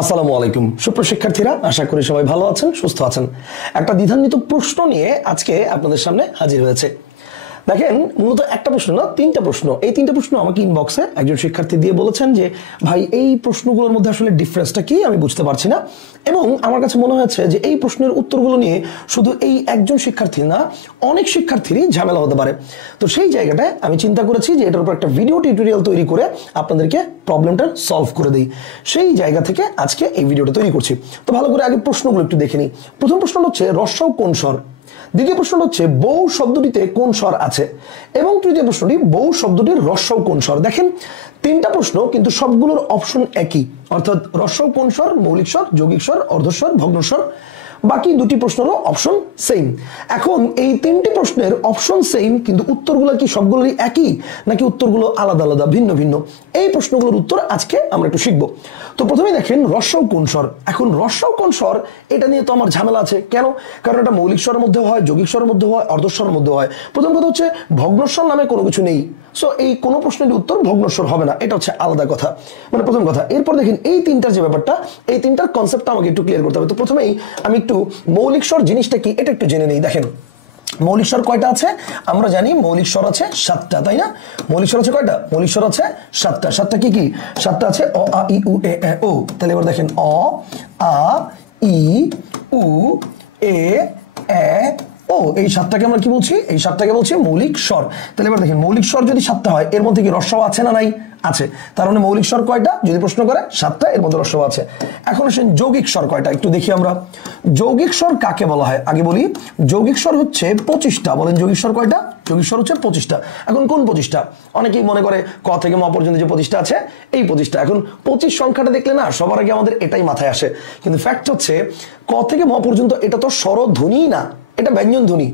আসসালামু আলাইকুম সুপ্রিয় শিক্ষার্থীরা, আশা করি সবাই ভালো আছেন, সুস্থ আছেন। একটা দ্বিধান্বিত প্রশ্ন নিয়ে আজকে আপনাদের সামনে হাজির হয়েছে। দেখেন, মূলত একটা প্রশ্ন না, তিনটা প্রশ্ন। এই তিনটা প্রশ্ন আমাকে ইনবক্সে একজন শিক্ষার্থী দিয়ে বলেছেন যে ভাই, এই প্রশ্নগুলোর মধ্যে আসলে ডিফারেন্সটা কি আমি বুঝতে পারছি না, এবং আমার কাছে মনে হয়েছে যে এই প্রশ্নের উত্তরগুলো নিয়ে শুধু এই একজন শিক্ষার্থী না, অনেক শিক্ষার্থীরই ঝামেলা হতে পারে। তো সেই জায়গাটায় আমি চিন্তা করেছি যে এটার উপর একটা ভিডিও টিউটোরিয়াল তৈরি করে আপনাদেরকে প্রবলেমটা সলভ করে দিই। সেই জায়গা থেকে আজকে এই ভিডিওটা তৈরি করছি। তো ভালো করে আগে প্রশ্নগুলো একটু দেখে নিই। প্রথম প্রশ্ন হচ্ছে রস্বউ কোন স্বর, দ্বিতীয় প্রশ্ন হচ্ছে বউ শব্দটিতে কোন স্বর আছে, এবং তৃতীয় প্রশ্নটি বউ শব্দটির রস্বউ কোন স্বর। দেখেন, তিনটা প্রশ্ন কিন্তু সবগুলোর অপশন একই, অর্থাৎ রস্বউ কোন স্বর, মৌলিক স্বর, যৌগিক স্বর, অর্ধস্বর, ভগ্নস্বর। বাকি দুটি প্রশ্নেরও অপশন সেম। এখন এই তিনটি প্রশ্নের অপশন সেম, কিন্তু উত্তরগুলো কি সবগুলোরই একই, নাকি উত্তরগুলো আলাদা আলাদা, ভিন্ন ভিন্ন? এই প্রশ্নগুলোর উত্তর আজকে আমরা একটু শিখবো। তো প্রথমেই দেখেন রস্বউ কোন স্বর। এখন রস্বউ কোন স্বর, এটা নিয়ে তো আমার ঝামেলা আছে। কেন? কারণ এটা মৌলিক স্বরের মধ্যে হয়, যৌগিক স্বরের মধ্যে হয়, অর্ধস্বরের মধ্যে হয়। প্রথম কথা হচ্ছে ভগ্নস্বর নামে কোনো কিছু নেই, সো এই কোনো প্রশ্নের উত্তর ভগ্নস্বর হবে না, এটা হচ্ছে আলাদা কথা, মানে প্রথম কথা। এরপর দেখেন এই তিনটার যে ব্যাপারটা, এই তিনটার কনসেপ্টটা আমাকে একটু ক্লিয়ার করতে হবে। তো প্রথমেই আমি একটু মৌলিক স্বর জিনিসটা কি এটা একটু জেনে নেই। দেখেন, মৌলিক স্বর কয়টা আছে আমরা জানি, মৌলিক স্বর আছে 7টা, তাই না? মৌলিক স্বর আছে কয়টা? মৌলিক স্বর আছে 7টা। 7টা কি কি? 7টা আছে অ আ ই উ এ এ ও। তাহলে এবার দেখেন অ আ ই উ এ এ ও, এই 7টাকে আমরা কি বলছি? এই 7টাকে বলছি মৌলিক স্বর। তাহলে এবার দেখেন, মৌলিক স্বর যদি 7টা হয়, এর মধ্যে কি রস্বউ আছে না নাই? আছে। তার মানে মৌলিক স্বর কয়টা যদি প্রশ্ন করে? 7টা, এর মধ্যে রস্বউ আছে। এখন আসেন যৌগিক স্বর কয়টা একটু দেখি আমরা। যৌগিক স্বর কাকে বলা হয় আগে বলি। যৌগিক স্বর হচ্ছে 25টা। বলেন যৌগিক স্বর কয়টা? যৌগিক স্বর হচ্ছে 25টা। এখন কোন 25টা? অনেকেই মনে করে ক থেকে ম পর্যন্ত যে 25টা আছে, এই 25টা। এখন 25 সংখ্যাটা দেখলে না সবার আগে আমাদের এটাই মাথায় আসে, কিন্তু ফ্যাক্ট হচ্ছে ক থেকে ম পর্যন্ত এটা তো স্বরধ্বনি না, এটা ব্যঞ্জন ধ্বনি।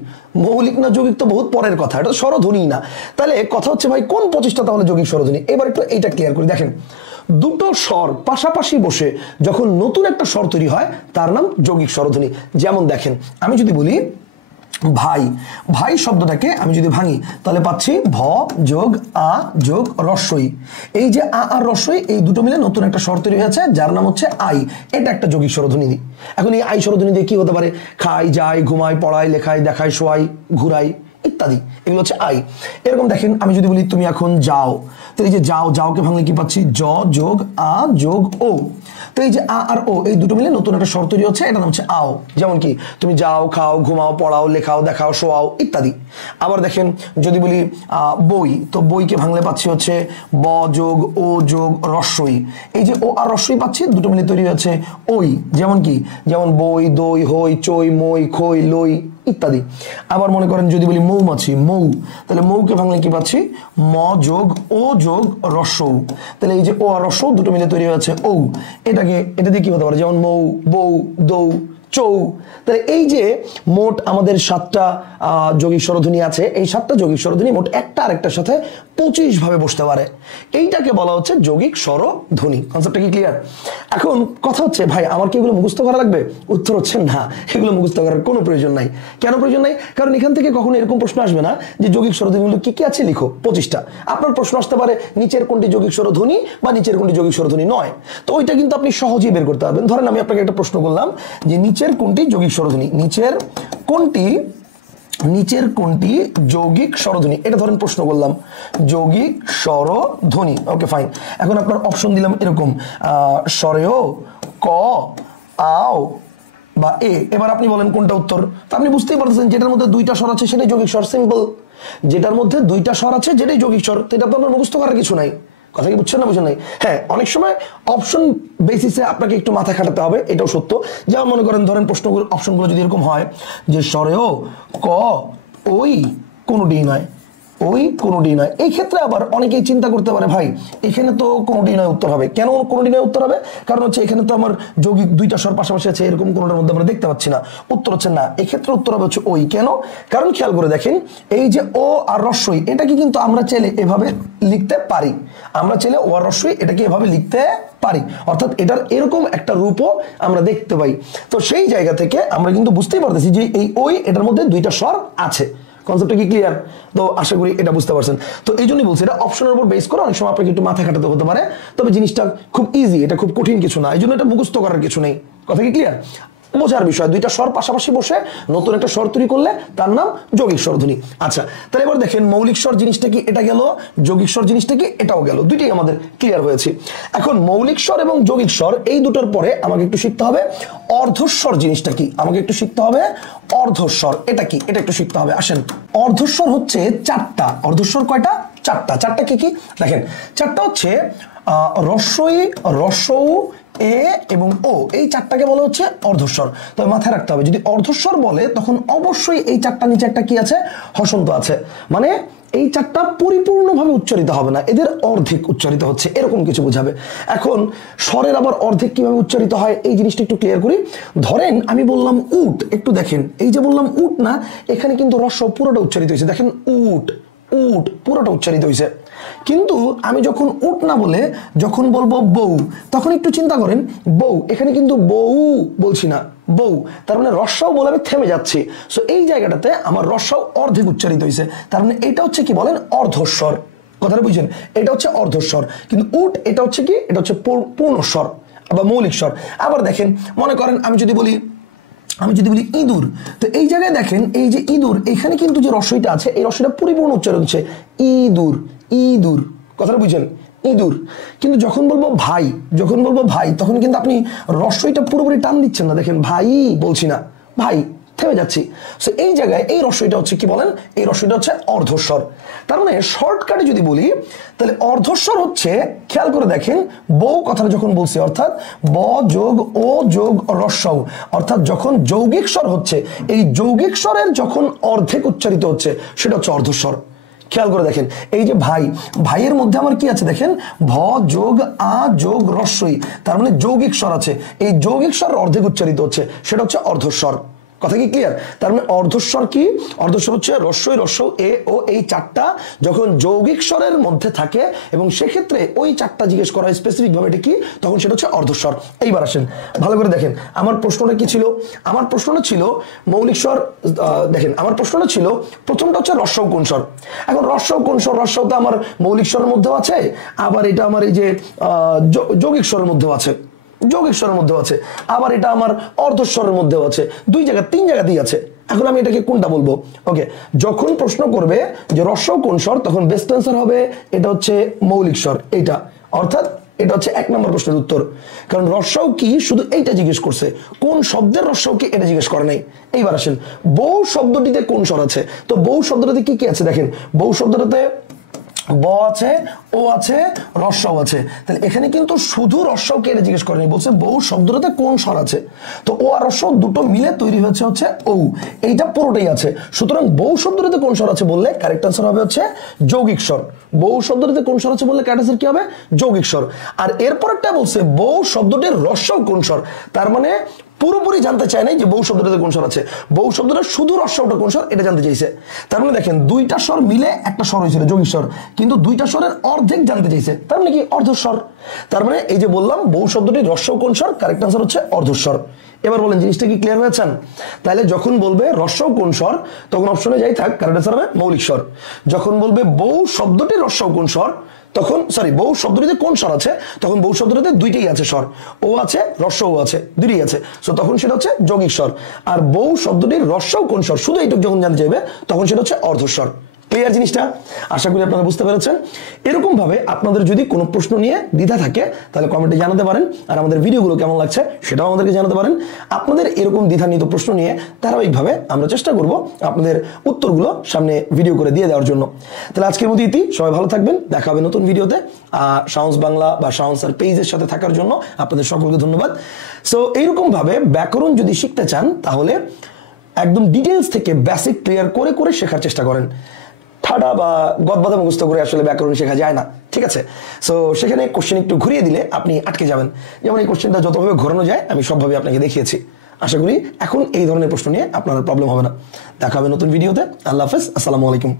মৌলিক না যৌগিক তো বহুত পরের কথা, এটা স্বরধ্বনি না। তাহলে কথা হচ্ছে ভাই কোন 25টা তাহলে যৌগিক স্বরধ্বনি? এবার একটু এইটা ক্লিয়ার করি। দেখেন, দুটো স্বর পাশাপাশি বসে যখন নতুন একটা স্বর তৈরি হয় তার নাম যৌগিক স্বরধ্বনি। যেমন দেখেন, আমি যদি বলি ভাই, ভাই শব্দটাকে আমি যদি ভাঙি তাহলে পাচ্ছি ভ যোগ আ যোগ রস্বই। এই যে আ আর রস্বই, এই দুটো মিলে নতুন একটা স্বর তৈরি হয়েছে যার নাম হচ্ছে আই। এটা একটা যৌগিক স্বরধ্বনি। এখন এই আই স্বরধ্বনি দিয়ে কি হতে পারে? খাই, যাই, ঘুমাই, পড়াই, লেখাই, দেখাই, শোয়াই, ঘুরাই ইত্যাদি, এগুলো হচ্ছে আই। এরকম দেখেন, আমি যদি বলি তুমি এখন যাও, তো এই যে যাও, যাওকে ভাঙলে কি পাচ্ছি? জ যোগ আ যোগ ও। তো এই যে আ আর ও, এই দুটো মিলে নতুন একটা স্বর তৈরি হচ্ছে, এটার নাম হচ্ছে আও। যেমন কি তুমি যাও, খাও, ঘুমাও, পড়াও, লেখাও, দেখাও, শোয়াও ইত্যাদি। আবার দেখেন, যদি বলি বই, তো বইকে ভাঙলে পাচ্ছি হচ্ছে ব যোগ ও যোগ রস্বই। এই যে ও আর রস্বই পাচ্ছি, দুটো মিলে তৈরি হচ্ছে ওই। যেমন কি? যেমন বই, দই, হই, চই, মই, খই, লই ইত্যাদি। আবার মনে করেন যদি বলি মৌমাছি, মৌ, তাহলে মৌকে ভাঙলে কি পাচ্ছি? ম যোগ ও যোগ রস্বউ। তাহলে এই যে ও আর রস্বউ দুটো মিলে তৈরি হচ্ছে ঔ। এটা দিয়ে কি হতে পারে? যেমন মৌ, বউ, দৌ, চৌ। তাহলে এই যে মোট আমাদের 7টা যৌগিক স্বরধ্বনি আছে, এই 7টা যৌগিক স্বরধ্বনি মোট একটা আরেকটার সাথে 25 ভাবে বসতে পারে। এইটাকে বলা হচ্ছে যৌগিক স্বরধ্বনি। কনসেপ্টটা কি ক্লিয়ার? এখন কথা হচ্ছে ভাই, আমার কি এগুলো মুখস্থ করা লাগবে? উত্তর হচ্ছে না, এগুলো মুখস্থ করার কোনো প্রয়োজন নাই। কেন প্রয়োজন নাই? কারণ এখান থেকে কখনো এরকম প্রশ্ন আসবে না যে যৌগিক স্বরধ্বনিগুলো কি কি আছে লিখো 25টা। আপনার প্রশ্ন আসতে পারে নিচের কোনটি যৌগিক স্বরধ্বনি বা নিচের কোনটি যৌগিক স্বরধ্বনি নয়। তো ওইটা কিন্তু আপনি সহজেই বের করতে পারবেন। ধরেন আমি আপনাকে একটা প্রশ্ন করলাম যে নিচের কোনটি যৌগিক স্বরধ্বনি, নিচের কোনটি যৌগিক স্বরধ্বনি, এটা ধরেন প্রশ্ন করলাম যৌগিক স্বরধ্বনি। Okay fine. এখন আপনার অপশন দিলাম এরকম স্বরেও, ক, আও বা এ। এবার আপনি বলেন কোনটা উত্তর। তো আপনি বুঝতেই পারতেছেন যেটার মধ্যে দুইটা স্বর আছে সেটাই যৌগিক স্বর, সিম্পল। যেটার মধ্যে দুইটা স্বর আছে যেটাই যৌগিক স্বর, তো এটা তো আপনার মুখস্থ করার কিছু নাই। কথা কি বুঝছেন না? বুঝেন নাই? হ্যাঁ, অনেক সময় অপশন বেসিসে আপনাকে একটু মাথা খাটাতে হবে, এটাও সত্য। যেমন মনে করেন, ধরেন প্রশ্নগুলো অপশনগুলো যদি এরকম হয় যে স্বরেও, ক, ওই কোনোটি নয়, ওই কোনোটি নয়। এই ক্ষেত্রে আবার অনেকেই চিন্তা করতে পারে ভাই এখানে তো কোনোটি নয় উত্তর হবে। কেন কোনোটি নয় উত্তর হবে? কারণ হচ্ছে এখানে তো আমার যৌগিক দুইটা স্বর পাশাপাশি আছে, এরকম কোনোটার মধ্যে আমরা দেখতে পাচ্ছি না। উত্তর হচ্ছে না, এক্ষেত্রে উত্তর হবে হচ্ছে ওই। কেন? কারণ খেয়াল করে দেখেন, এই যে ও আর রস্বই, এটাকে কিন্তু আমরা চাইলে এভাবে লিখতে পারি। আমরা চাইলে ও আর রস্বই এটাকে এভাবে লিখতে পারি, অর্থাৎ এটার এরকম একটা রূপও আমরা দেখতে পাই। তো সেই জায়গা থেকে আমরা কিন্তু বুঝতেই পারতেছি যে এই ওই, এটার মধ্যে দুইটা স্বর আছে। কনসেপ্টটা কি ক্লিয়ার? তো আশা করি এটা বুঝতে পারছেন। তো এই জন্যই বলছি এটা অপশনের উপর বেস করে অনেক সময় আপনাকে একটু মাথা খাটাতে হতে পারে, তবে জিনিসটা খুব ইজি, এটা খুব কঠিন কিছু না, এই জন্য এটা মুখস্থ করার কিছু নেই। কথা কি ক্লিয়ার? বোঝার বিষয়, দুইটা স্বর পাশাপাশি বসে নতুন একটা স্বর তৈরি করলে তার নাম যৌগিক স্বরধ্বনি। আচ্ছা, তাহলে এবার দেখেন মৌলিক স্বর জিনিসটা কি, এটা গেল, যৌগিক স্বর জিনিসটা কি, এটাও গেল, দুইটাই আমাদের ক্লিয়ার হয়েছে। এখন মৌলিক স্বর এবং যৌগিক স্বর এই দুটোর পরে আমাকে একটু শিখতে হবে অর্ধস্বর জিনিসটা কি, আমাকে একটু শিখতে হবে অর্ধস্বর এটা কি, এটা একটু শিখতে হবে। আসেন, অর্ধস্বর হচ্ছে চারটা। অর্ধস্বর কয়টা? চারটা। চারটা কি কি দেখেন, চারটা হচ্ছে রস্বই, রস্বউ, এ এবং ও, এই চারটাকে বলা হচ্ছে অর্ধস্বর। তবে মাথায় রাখতে হবে যদি অর্ধস্বর বলে তখন অবশ্যই এই চারটা নিচে একটা কি আছে, হসন্ত আছে, মানে এই চারটা পরিপূর্ণভাবে উচ্চারিত হবে না, এদের অর্ধেক উচ্চারিত হচ্ছে, এরকম কিছু বোঝাবে। এখন স্বরের আবার অর্ধেক কিভাবে উচ্চারিত হয় এই জিনিসটা একটু ক্লিয়ার করি। ধরেন আমি বললাম উট, একটু দেখেন এই যে বললাম উট না, এখানে কিন্তু রস্ব পুরোটা উচ্চারিত হয়েছে, দেখেন উট, উট পুরোটা উচ্চারিত হয়েছে। কিন্তু আমি যখন উট না বলে যখন বলবো বউ, তখন একটু চিন্তা করেন, বউ এখানে কিন্তু বউ বলছি না, বউ, তার মানে রস্বও বলে আমি থেমে যাচ্ছি। সো এই জায়গাটাতে আমার রস্বও অর্ধেক উচ্চারিত হয়েছে, তার মানে এটা হচ্ছে কি বলেন অর্ধস্বর। কথাটা বুঝছেন? এটা হচ্ছে অর্ধস্বর। কিন্তু উট এটা হচ্ছে কি, এটা হচ্ছে পূর্ণস্বর বা মৌলিক স্বর। আবার দেখেন, মনে করেন আমি যদি বলি ইঁদুর, তো এই জায়গায় দেখেন এই যে ইঁদুর, এখানে কিন্তু যে রস্বইটা আছে এই রস্বইটা পরিপূর্ণ উচ্চারণ হচ্ছে ইঁদুর, ইঁদুর। কথাটা বুঝছেন? ইঁদুর। কিন্তু যখন বলবো ভাই, যখন বলবো ভাই, তখন কিন্তু আপনি রস্বইটা পুরোপুরি টান দিচ্ছেন না, দেখেন ভাই বলছি না, ভাই থেমে যাচ্ছি। সো এই জায়গায় এই রস্বইটা হচ্ছে কি বলেন, এই রস্বইটা হচ্ছে অর্ধস্বর। তার মানে শর্টকাটে যদি বলি তাহলে অর্ধস্বর হচ্ছে, খেয়াল করে দেখেন বউ কথাটা যখন বলছি, অর্থাৎ ব যোগ ও যোগ রস্বউ, অর্থাৎ যখন যৌগিক স্বর হচ্ছে, এই যৌগিক স্বরের যখন অর্ধেক উচ্চারিত হচ্ছে সেটা হচ্ছে অর্ধস্বর। খেয়াল করে দেখেন এই যে ভাই, ভাইয়ের মধ্যে আমার কি আছে দেখেন, ভ যোগ আ যোগ রস্বই, তার মানে যৌগিক স্বর আছে, এই যৌগিক স্বর অর্ধেক উচ্চারিত হচ্ছে, সেটা হচ্ছে অর্ধস্বর। কথা কি ক্লিয়ার? তার মানে অর্ধস্বর কি, অর্ধস্বর হচ্ছে রস্বই, রস্বউ, এ ও, এই চারটা যখন যৌগিক স্বরের মধ্যে থাকে এবং সেক্ষেত্রে ওই চারটা জিজ্ঞেস করা হয় স্পেসিফিক ভাবে এটা কি, তখন সেটা হচ্ছে অর্ধস্বর। এইবার আসেন ভালো করে দেখেন আমার প্রশ্নটা কি ছিল। আমার প্রশ্নটা ছিল মৌলিক স্বর, দেখেন আমার প্রশ্নটা ছিল প্রথমটা হচ্ছে রস্বউ কোন স্বর। এখন রস্বউ কোন স্বর, রস্বউ তো আমার মৌলিক স্বরের মধ্যেও আছে, আবার এটা আমার এই যে যৌগিক স্বরের মধ্যেও আছে, যৌগিক স্বরের মধ্যেও আছে, আবার এটা আমার অর্ধস্বরের মধ্যেও আছে, দুই জায়গা তিন জায়গাতেই আছে। এখন আমি এটাকে কোনটা বলবো? ওকে, যখন প্রশ্ন করবে যে রস্বউ কোন স্বর, তখন বেস্ট অ্যান্সার হবে এটা হচ্ছে মৌলিক স্বর, এইটা, অর্থাৎ এটা হচ্ছে 1 নম্বর প্রশ্নের উত্তর। কারণ রস্বউ কি শুধু এইটা জিজ্ঞেস করছে, কোন শব্দের রস্বউ কি এটা জিজ্ঞেস করে নাই। এইবার আসেন বউ শব্দটিতে কোন স্বর আছে, তো বউ শব্দটাতে কি কি আছে দেখেন, বউ শব্দটাতে ব আছে, ও আছে, রস্বউ আছে, তাহলে এখানে কিন্তু শুধু রস্বউকে এটা জিজ্ঞেস করেনি, বলছে বউ শব্দটাতে কোন স্বর আছে, তো ও আর রস্বউ দুটো মিলে তৈরি হচ্ছে ও, এইটা পুরোটাই আছে। সুতরাং বউ শব্দটাতে কোন স্বর আছে বললে কারেক্ট আনসার হবে হচ্ছে যৌগিক স্বর। বউ শব্দটাতে কোন স্বর আছে বললে কারেক্ট আনসার কি হবে? যৌগিক স্বর। আর এরপরটা বলছে বউ শব্দটির রস্বউ কোন স্বর, তার মানে পুরোপুরি জানতে চায় নাই যে বউ শব্দটাতে কোন স্বর আছে, বউ শব্দটা শুধু রস্বউটা কোন স্বর এটা জানতে চাইছে। তার মানে দেখেন দুইটা স্বর মিলে একটা স্বর হয়েছিল যৌগিক স্বর, কিন্তু দুইটা স্বরের অর্ধেক জানতে চাইছে, তার মানে কি অর্ধস্বর। তার মানে এই যে বললাম বউ শব্দটির রস্বউ কোন স্বর, কারেক্ট আনসার হচ্ছে অর্ধস্বর। এবার বলেন জিনিসটা কি ক্লিয়ার হয়েছেন? তাহলে যখন বলবে রস্বউ কোন স্বর, তখন অপশনে যাই থাক, কারেক্ট আনসার হবে মৌলিক স্বর। যখন বলবে বউ শব্দটির রস্বউ কোন স্বর, তখন বউ শব্দটিতে কোন স্বর আছে, তখন বউ শব্দটিতে দুইটাই আছে স্বর, ও আছে রস্বউ আছে, দুইটাই আছে, সো তখন সেটা হচ্ছে যৌগিক স্বর। আর বউ শব্দটির রস্বউ কোন স্বর শুধু এইটুকু যখন জানতে চাইবে তখন সেটা হচ্ছে অর্ধস্বর। ক্লিয়ার জিনিসটা? আশা করি আপনারা বুঝতে পেরেছেন। এরকম ভাবে আপনাদের যদি কোনো প্রশ্ন নিয়ে দ্বিধা থাকে তাহলে কমেন্টে জানাতে পারেন, আর আমাদের ভিডিওগুলো কেমন লাগছে সেটাও আমাদেরকে জানাতে পারেন। আপনাদের এরকম দ্বিধান্বিত প্রশ্ন নিয়ে ধারাবাহিকভাবে আমরা চেষ্টা করব আপনাদের উত্তরগুলো সামনে ভিডিও করে দিয়ে দেওয়ার জন্য। তাহলে আজকের মতো ইতি, সবাই ভালো থাকবেন, দেখা হবে নতুন ভিডিওতে। সাউন্স বাংলা বা সাউন্স স্যার পেজের সাথে থাকার জন্য আপনাদের সকলকে ধন্যবাদ। সো এইরকম ভাবে ব্যাকরণ যদি শিখতে চান তাহলে একদম ডিটেলস থেকে বেসিক ক্লিয়ার করে করে শেখার চেষ্টা করেন। ঠাডা বা গদবাদা মুখস্থ করে আসলে ব্যাকরণ শেখা যায় না, ঠিক আছে? সো সেখানে কোশ্চেন একটু ঘুরিয়ে দিলে আপনি আটকে যাবেন। যেমন এই কোশ্চেনটা যতভাবে ঘোরানো যায় আমি সবভাবে আপনাকে দেখিয়েছি। আশা করি এখন এই ধরনের প্রশ্ন নিয়ে আপনার প্রবলেম হবে না। দেখা হবে নতুন ভিডিওতে। আল্লাহ হাফেজ, আসসালামু আলাইকুম।